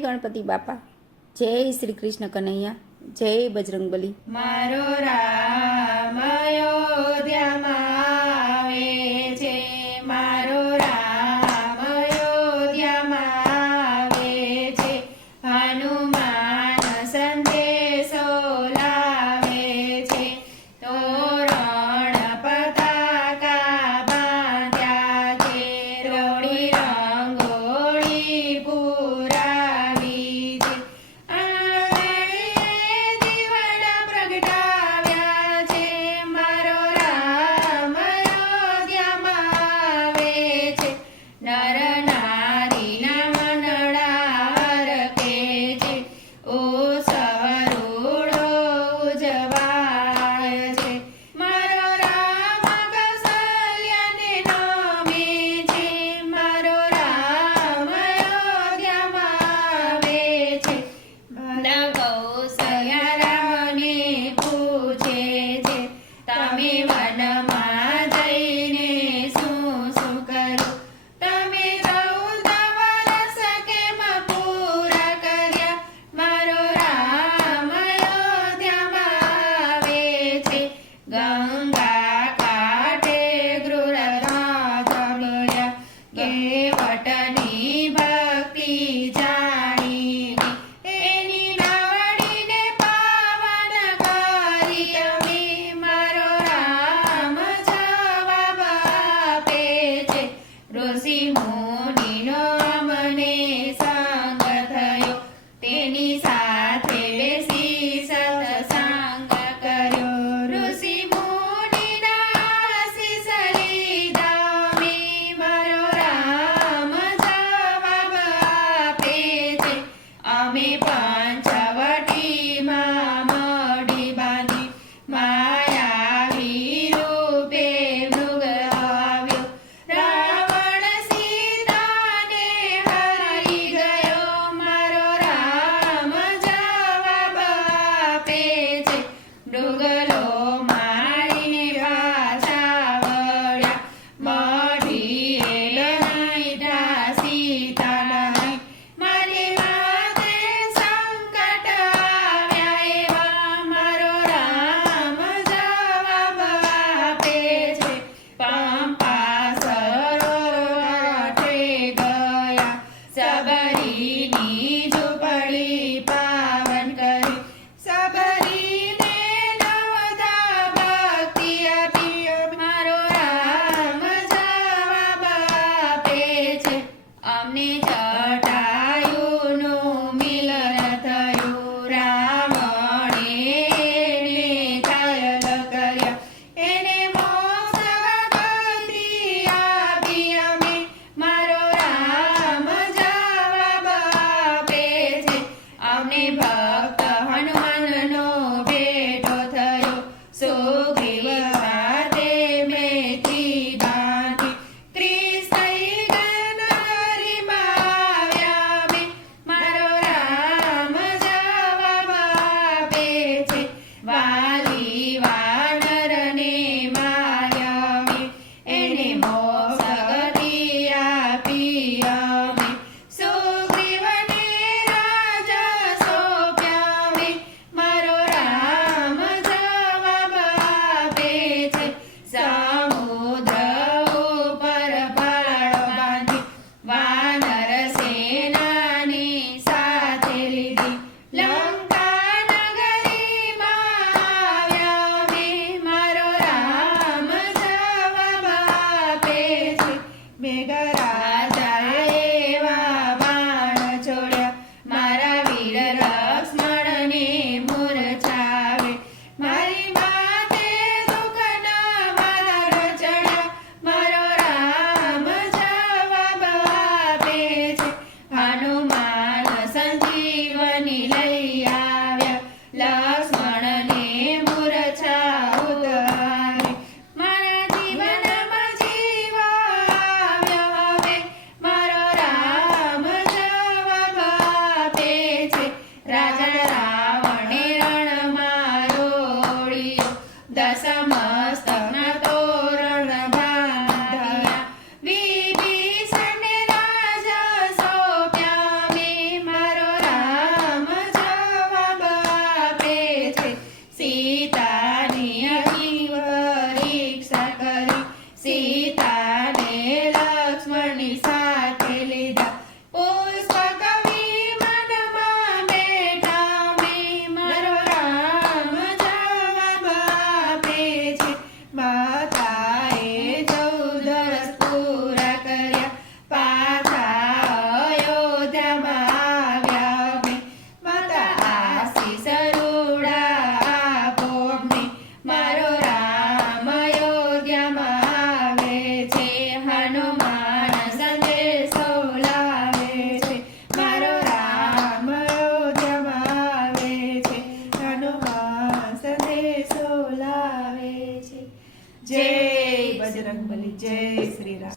ગણપતિ બાપા. જય શ્રી કૃષ્ણ કનૈયા. જય બજરંગબલી. મારો રામ.